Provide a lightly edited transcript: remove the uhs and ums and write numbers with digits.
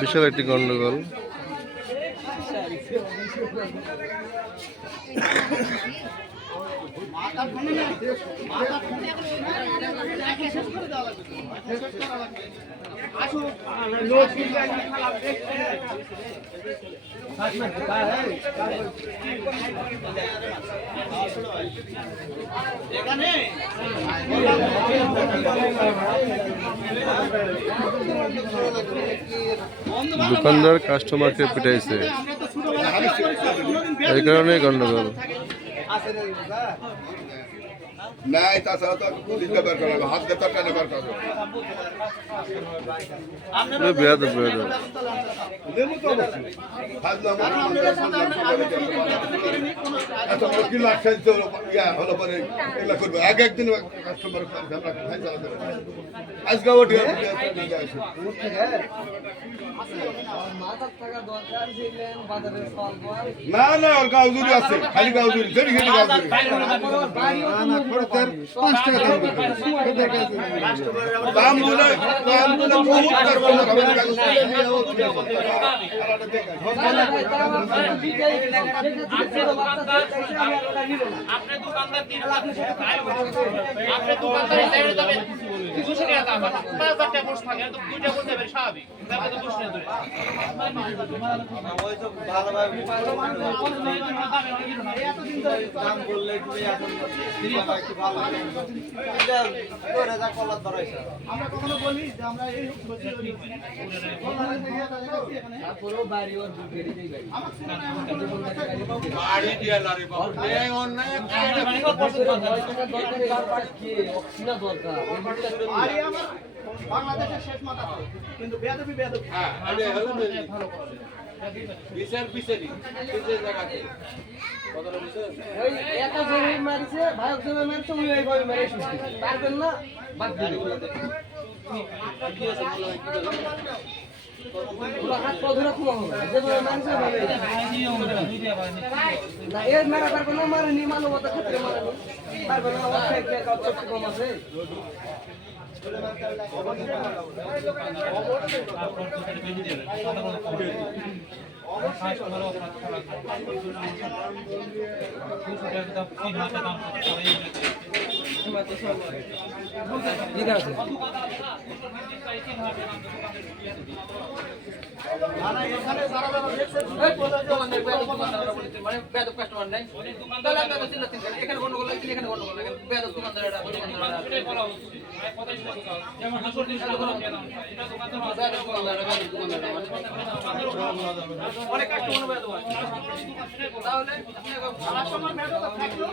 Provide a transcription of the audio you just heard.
বিশাল একটি গন্ডগোল। দোকানদার কাস্টমারকে পিটাইছে, এই কারণে গন্ডগোল। নাই তাছাড়া তো পুলিশ ব্যবহার করা হবে, হাত দিয়ে টাকা ব্যবহার করা হবে। বেয়াদব বেয়াদব এত বড় কি লাখ খেলতে হলো পরে এগুলা করবে। একদিন কাস্টমার আজকে ওঠে না না ওর গাউজুরি আছে, খালি গাউজুরি যেটি খেলি গাউজুরি। দাম বলে বহুত কারখানা হবে না। আপনি দোকানদার 3 লাখ আপনি দোকানদার হিসেবে তবে কিছু টাকা দাম 5000 টাকা বস থাকে তো দুইটা বলতে হবে স্বাভাবিক তারপরে তো বসে ধরে ওই তো ভালোভাবে এতদিন ধরে দাম বললে তুমি এখন একটু ভালো এটা করে যা কলার ধরাইছে আমরা কখনো বলি যে আমরা এই বসে তারপরে বাড়ি ওর বেরিয়ে যাই ভাই বাড়ি দিয়া লারে বাবা এই অন্যায় কাটা বাড়ি ওর পছন্দ দরকার কারবার কি অক্সিজেন দরকার বাড়ি আমার বাংলাদেশের শেষ মাথা কিন্তু বেয়াদবি হ্যাঁ আরে ভালো করে বিচার বিচারি এই জায়গাতে কতটা বিচার ওই একা জমি মারছে ভাই জমি মারছে ওই ভাবে মারছে পারবেন না বাদ দিন কি আছে বলো হাত পা ধরে খুব হবে যেভাবে মারছে ভাবে না এর মারা পারবে না মারে নি মানবতা ক্ষেত্রে মারে পারবে না অবশ্যই কে কত কম আছে ঠিক আছে এখানে যারা দেখছেন মানে বেদব কাস্টমার নাই তাহলে আপনারা চিল্লাচ্ছেন এখানে গন্ডগোল লাগছে এখানে গন্ডগোল লাগে বেদব দোকানদার এটা বলা উচিত যেমন হাসর দিন এটা দোকানদার অনেক কাস্টমার বেদব তাহলে কাস্টমার বেদব থাকলো